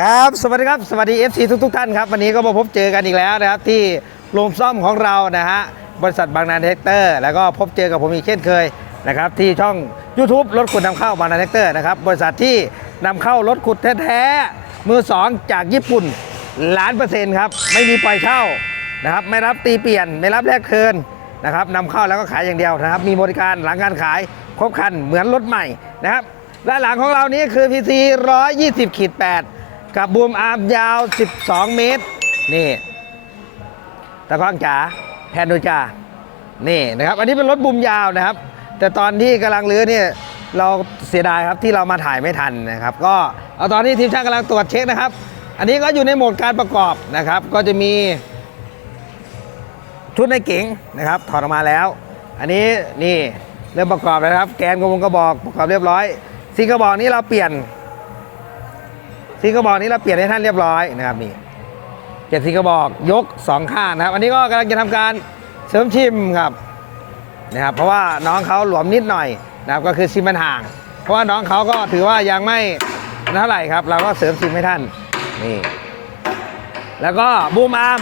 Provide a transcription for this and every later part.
ครับ สวัสดีครับ สวัสดี FC ทุกทุกท่านครับ วันนี้ก็มาพบเจอกันอีกแล้วนะครับ ที่โรงซ่อมของเรานะฮะ บริษัทบางนาเทคเตอร์ แล้วก็พบเจอกับผมอีกเช่นเคยนะครับ ที่ช่อง YouTube รถขุดนำเข้าบางนาเทคเตอร์นะครับ บริษัทที่นำเข้ารถขุดแท้ๆ มือสองจากญี่ปุ่นล้านเปอร์เซ็นต์ครับ ไม่มีปล่อยเช่านะครับ ไม่รับตีเปลี่ยน ไม่รับแลกเทินนะครับนำเข้าแล้วก็ขายอย่างเดียวนะครับ มีบริการหลังการขายครบคันเหมือนรถใหม่นะครับ ด้านหลังของเรานี้คือ PC 120ขีด8 กับบูมอาร์มยาว 12 เมตร นี่ตะกร้องจ๋าแพนดูจ้านี่นะครับ อันนี้เป็นรถบูมยาวนะครับ แต่ตอนที่กำลังรื้อเนี่ยเราเสียดายครับที่เรามาถ่ายไม่ทันนะครับ ก็เอาตอนนี้ทีมช่างกำลังตรวจเช็คนะครับ อันนี้ก็อยู่ในโหมดการประกอบนะครับ ก็จะมีชุดในเก๋งนะครับ ถอดออกมาแล้ว อันนี้นี่เริ่มประกอบแล้วครับ แกนกระบงกระบอกประกอบเรียบร้อยซีกระบอกนี้เราเปลี่ยน ซีกระบอกนี้เราเปลี่ยนให้ท่านเรียบร้อยนะครับนี่เปลี่ยนซีกระบอกยกสองข้างนะครับ อันนี้ก็กำลังจะทำการเสริมชิมครับนะครับเพราะว่าน้องเขาหลวมนิดหน่อยนะครับก็คือชิมมันห่าง เพราะว่าน้องเขาก็ถือว่ายังไม่เท่าไหร่ครับ เราก็เสริมชิมให้ท่านนี่แล้วก็บูมอาร์ม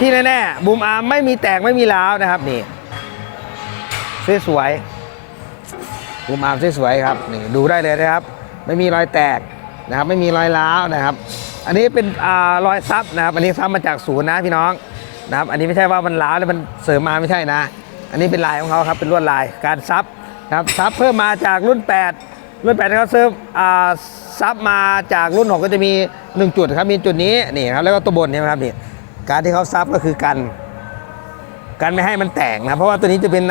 ที่แน่ๆบูมอาร์มไม่มีแตกไม่มีร้าวนะครับนี่สวยๆบูมอาร์มสวยๆครับนี่ดูได้เลยนะครับ ไม่มีรอยแตก นะครับไม่มีรอยร้าวนะครับ อันนี้เป็นอรอยซับนะครับ อันนี้ซับมาจากศูนย์นะพี่น้องนะครับ อันนี้ไม่ใช่ว่ามันร้าวแล้วมันเสริมมาไม่ใช่นะ อันนี้เป็นลายของเขาครับเป็นลวดลายการซับนะครับซับเพิ่มมาจากรุ่น 8 รุ่น8เขาเซิร์ฟซับมาจากรุ่น 6 ก็จะมี 1 จุดครับมีจุดนี้นี่ครับแล้วก็ตัวบนนี่ครับนี่การที่เขาซับก็คือกันกันไม่ให้มันแตกนะเพราะว่าตัวนี้จะเป็น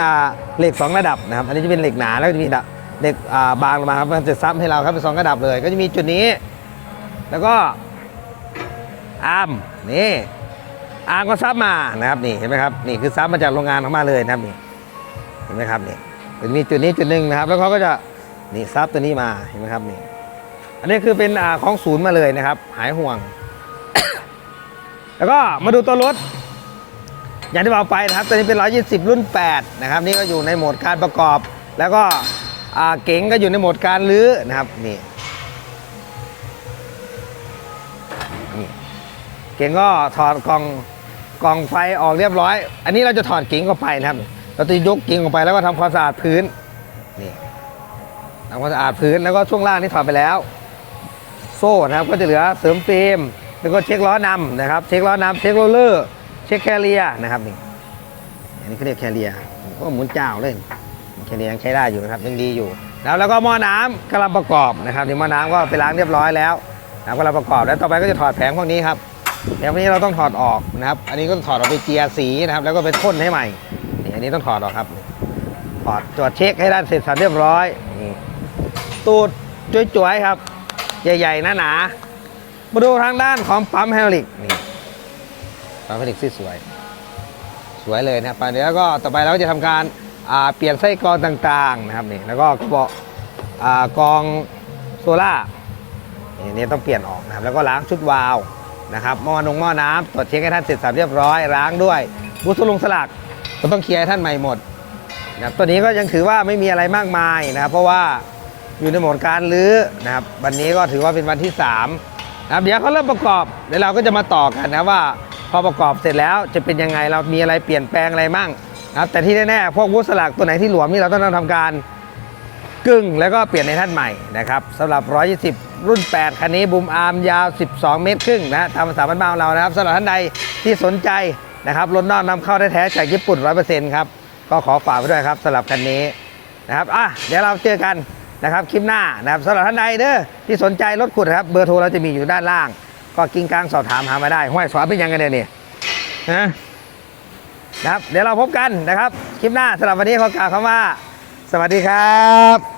เหล็ก 2 ระดับนะครับ อันนี้จะเป็นเหล็กหนาแล้วก็จะมี เหล็กบางลงมาครับมันจะซับให้เราครับเป็นสองระดับเลย ก็จะมีจุดนี้ แล้วก็อาร์มนี่อาร์มก็ซับมานะครับนี่เห็นไหมครับนี่คือซับมาจากโรงงานออกมาเลยนะครับนี่เห็นไหมครับนี่เป็นมีจุดนี้จุดหนึ่งนะครับ แล้วเขาก็จะนี่ซับตัวนี้มาเห็นไหมครับนี่อันนี้คือเป็นอของศูนย์มาเลยนะครับ หายห่วง แล้วก็มาดูตัวรถอย่างที่บอกไปนะครับตัวนี้เป็น 120 รุ่น 8 นะครับ นี่ก็อยู่ในโหมดการประกอบ แล้วก็ เก๋งก็อยู่ในโหมดการลื้อนะครับนี่เก๋งก็ถอดกล่องกล่องไฟออกเรียบร้อย อันนี้เราจะถอดเก๋งออกไปนะครับ เราจะยกเก๋งออกไปแล้วก็ทำความสะอาดพื้นนี่ทำความสะอาดพื้นแล้วก็ช่วงล่างนี่ถอดไปแล้ว โซ่นะครับก็จะเหลือเสริมเฟรมแล้วก็เช็คล้อนำนะครับ เช็คล้อนำเช็คโรลเลอร์ เช็คแคเรียนะครับนี่อันนี้เขาเรียกแคเรียก็หมุนเจ้าเลย แคเรียยังใช้ได้อยู่นะครับยังดีอยู่ แล้วแล้วก็หม้อน้ำกำลังประกอบนะครับนี่หม้อน้ำก็ไปล้างเรียบร้อยแล้วนะครับกำลังประกอบแล้วต่อไปก็จะถอดแผงพวกนี้ครับแผงพวกนี้เราต้องถอดออกนะครับ อันนี้ก็ถอดออกไปเจียสีนะครับ แล้วก็ไปพ่นให้ใหม่นี่อันนี้ต้องถอดออกครับ ถอดตรวจเช็คให้ด้านเสร็จสับเรียบร้อยนี่ตูดจุ๋ยๆครับ ใหญ่ๆหนาๆมาดูทางด้านของปั๊มไฮดรอลิกนี่ปั๊มไฮดรอลิกสวยสวยเลยนะครับไปแล้วก็ต่อไปเราก็จะทำการ เปลี่ยนไส้กรองต่างๆนะครับนี่แล้วก็กระบอกอ่ากองโซล่านี่นี่ต้องเปลี่ยนออกนะครับแล้วก็ล้างชุดวาล์วนะครับหม้อนงหม้อน้ำตรวจเช็คให้ท่านเสร็จสับเรียบร้อยล้างด้วยบุสลุงสลักก็ต้องเคลียร์ให้ท่านใหม่หมดนะครับตัวนี้ก็ยังถือว่าไม่มีอะไรมากมายนะครับ เพราะว่าอยู่ในโหมดการลื้อนะครับวันนี้ก็ถือว่าเป็นวันที่3นะครับเดี๋ยวเขาเริ่มประกอบเดี๋ยวเราก็จะมาต่อกันนะว่า พอประกอบเสร็จแล้วจะเป็นยังไงเรามีอะไรเปลี่ยนแปลงอะไรมั่ง นะครับแต่ที่แน่ๆพวกวุ้สลักตัวไหนที่หลวมนี่เราต้องทำการกึ่งแล้วก็เปลี่ยนในท่านใหม่นะครับสำหรับ 120 รุ่น 8 คันนี้บูมอาร์มยาว 12 เมตรครึ่งนะฮะตามภาษาบ้านๆของเรานะครับสำหรับท่านใดที่สนใจนะครับรถนอกนำเข้าแท้ๆจากญี่ปุ่น 100%ครับก็ขอฝากไว้ด้วยครับสำหรับคันนี้นะครับอะเดี๋ยวเราเจอกันนะครับคลิปหน้านะครับสำหรับท่านใดเด้อที่สนใจรถขุดครับเบอร์โทรเราจะมีอยู่ด้านล่าง ก็กิ้งกลางสอบถามหามาได้ห้อยสอนเป็นยังไงเนี่ยนี่ฮะ นะครับ เดี๋ยวเราพบกันนะครับ คลิปหน้าสำหรับวันนี้ขอกล่าวคำว่า สวัสดีครับ